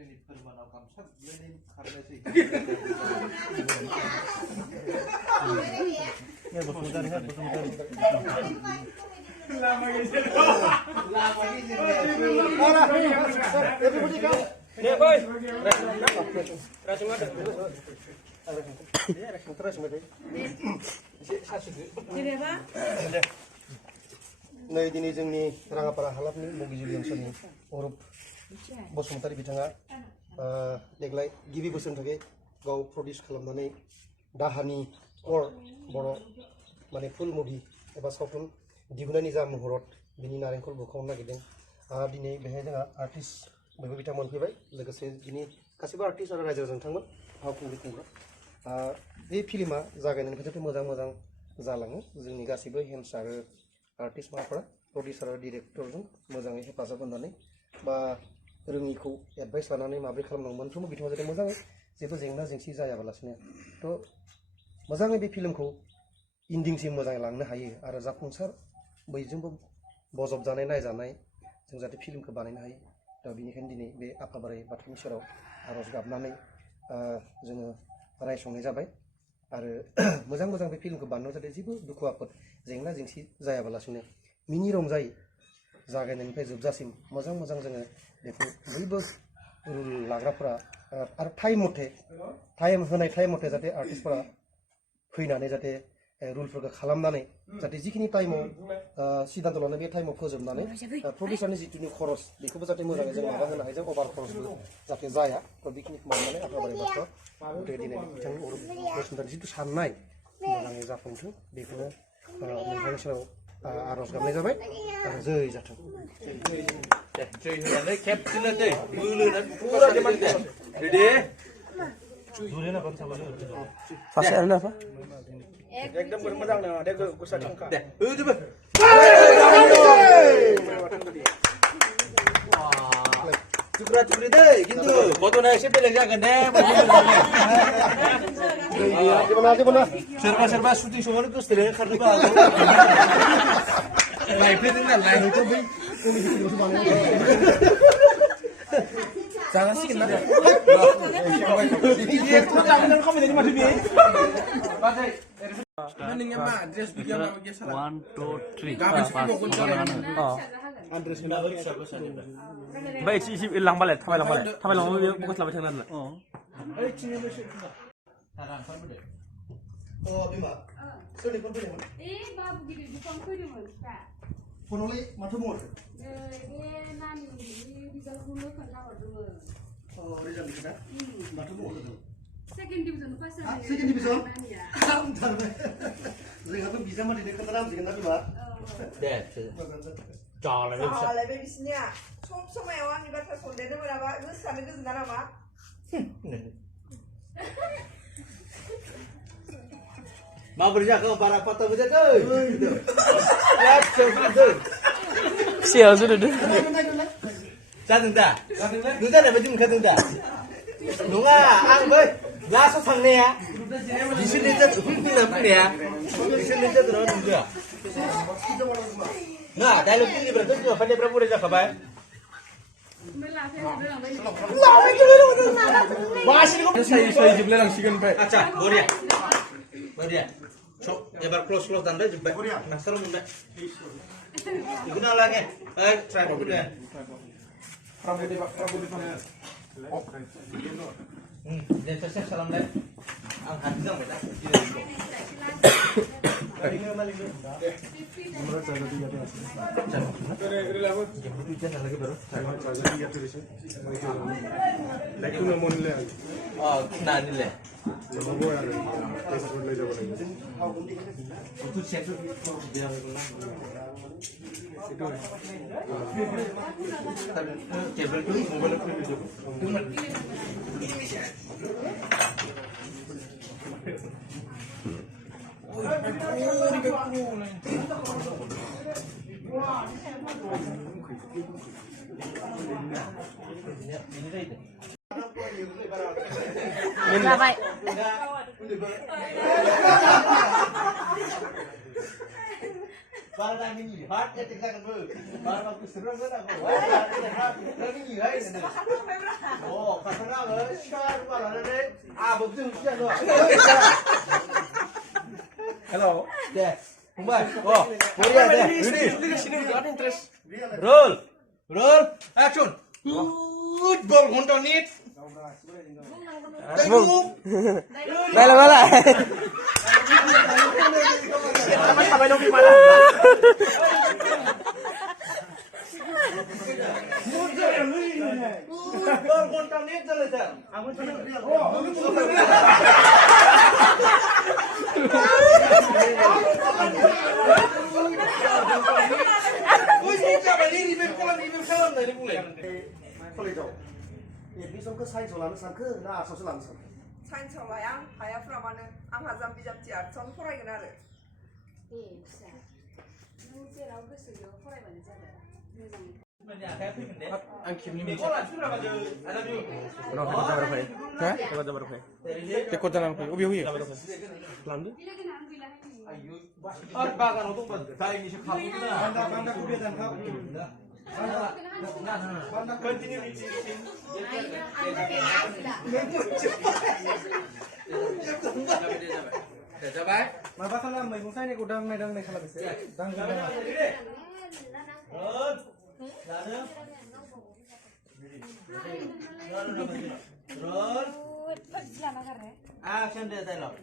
Jadi permana kamsak ini karena sih. Ya berputar ya berputar. Lama gitu. Lama gitu. Mana? Everybody come. Ya boy. Terus ada. Ya terus ada. Jadi apa? Nah ini जोंनि राङापारा हालामनि बगिजुलि ओनसोलनि अरुप बसुमतारी बिथाङा देग्लाय गिबि बोसोरनि थाखाय गाव produce खालामनानै दाहानि अर बर' माने फुल मुभि एबा सावथुन दिहुननायनि जा महरत बिनि नारेंखल बुखावनो नागिरदों दिनै बेहाय जोंहा आर्टिस्ट बयबो बिथांमोन फैबाय लोगोसे दिनै गासैबो आर्टिस्ट आरो रायजो राजाजों फावखुंग्रिफोरा बे फिल्मा जागायनायनिफ्राय जाहाथे मोजां मोजां जालाङो जोंनि गासैबो हेन्स आरो आर्टिस्ट माबाफोरा प्रडिउसार आरो डिरेक्टरजों मोजाङै हेफाजाब होनानै बा रोङिखौ एडभाइस लानानै माब्रै खालामनांगौ मोनफ्रोमबो बिथिङाव जाहाथे मोजाङै जेबो जेंना जेंसि जायाबालासिनो थ' मोजाङै बे फिल्मखौ इन्डिंसिम मोजाङै लांनो हायो आरो जाफुंसार बयजोंबो बजबजानाय नायजानाय जों जाहाथे फिल्मखौ बानायनो हायो दा बेनिखायनो दिनै बे आफा बोराइ बाथौनि सेराव आर'ज गाबनानै जोङो रायसंनाय जाबाय आरो मोजां मोजां बे फिल्मखौ बानायनायाव जाहाथे जेबो दुखु आफोद जेंना जेंसि जायाबालासिनो मिनि रंजायै जागायनायनिफ्राय जोबजासिम मोजां मोजां जोङो बेखौ बयबो रुल लाग्राफोरा आरो टाइम मथे जाहाथे आर्टिस्टफोरा फैनानै जाहाथे रुलफोरखौ खालामनानै जाहाथे जिखिनि टाइमाव सिद्धान्त लानानै बे टाइमाव फोजोबनानै प्रडिउसारनि जिथुनि खरस बेखौबो जाहाथे मोजाङै जों माबा होनो हायो जों अभार खरसबो जाहाथे जाया थ' बेखिनिखौ मावनानै आफा बोराइ बाथौआ गथाय दिनै बिथांनि अरुप बसुमतारी जिथु साननाय मोजाङै जाफुंथों बेखौनो नोंथांनि सेराव आर'ज गाबनाय जाबाय आरो जै जाथों जै होनानै खेबसेनो दै बोलोना पुरा देमान रेडि सासे आरो apa? एकदम मोजां ना दे गोसा थांखा दे होजोबो Cukra cukri deh gitu fotonya एसे बेलेग जागोन दे gimana serba syuting semua itu setelahnya karena live itu kan live itu jangan sih kenapa dia itu jangan kamu jadi masih biaya mendingnya mah address bikin apa biasa 1 2 3 oh address Baik isi hilang balik, tamai lang balik, bukan selama tangan lah. Oh bima, sorry pun punya mana? Babu gitu di pangku di mana? Phone oleh mata mur. Nani di dalam dulu kan rawat dulu. Oh result di sana? Mata mur tu. Second division pas. Second division? Bentar. Saya tu bisa mah di dekat dalam sih kan tapi bah. Deh. Jalan bisnya. Semua orang di batas sondenya berapa? Itu sampai ke sana apa? Mau kerja ke para foto betul tuh. Lihat coba tuh. Sial sudah deh. Jangan dah. Duda dah baju muka duda. Nunga, ang boy. Langsung thangnya ya. Di sini tu nampak ya. Di sini tu terus duda. Nah, dialog ini berarti tu apa dia berapa udah cakap bay? Masih kok. Saya jebel langsung bay. Acha, boria. Boria. So, ebar close dan deh jebel. Nasar muda. Iguna lagi. Try muda. Prabu di mana? Oh. Dia selesai salam deh. Ang hati dong beda. Ini maling dulu. Nomor saya lagi ada. Ini lagu. Itu lagi baru. Saya lagi ada di sini. Lagi tu nomor ni lagi. Oh, nah ni leh. Nomor gua ada. Telepon lagi jawab lagi. Itu siap tu. Dia itu. Kabel tu mobile tu itu. Baik. Barang ini, hard ya tinggal kan bu. Barang aku seru kan aku. Barang ini ya ini. Oh, kasar apa? Shar barang ini. Ah, betul betul tu. Hello. Deh, Mumbai. Oh, Korea deh. Sini, ada interest. Roll. Roll. Action. Football konten ini. Đây là lại. Sampai dong gimana? Football konten ini jalan jalan. कलेजाव एडमिसनखौ साइन्सआव लानो सानखो ना आर्ट्सआवसो लानो सानखो? साइन्सआव लाया आं हायाफ्रामानो आंहा जाम्बि जाम्बि आर्ट्सआवनो फरायगोन आरो दे फिसा नों जेराव गोसो बेयाव फरायबानो जाबाय मोजाङै Ang kimni mi. Hah? Coba coba rupanya. Tekot jalan rupanya. Ubi ubi. Lanjut. Art bagan untuk dari ini sih kamu na. Banda kebiasaan kamu. Banda continue di sini. Coba. Maba खालाम मैगं सायनायखौ दांनाय खालाम एसे दांगोन Roll. Action deh, dialog.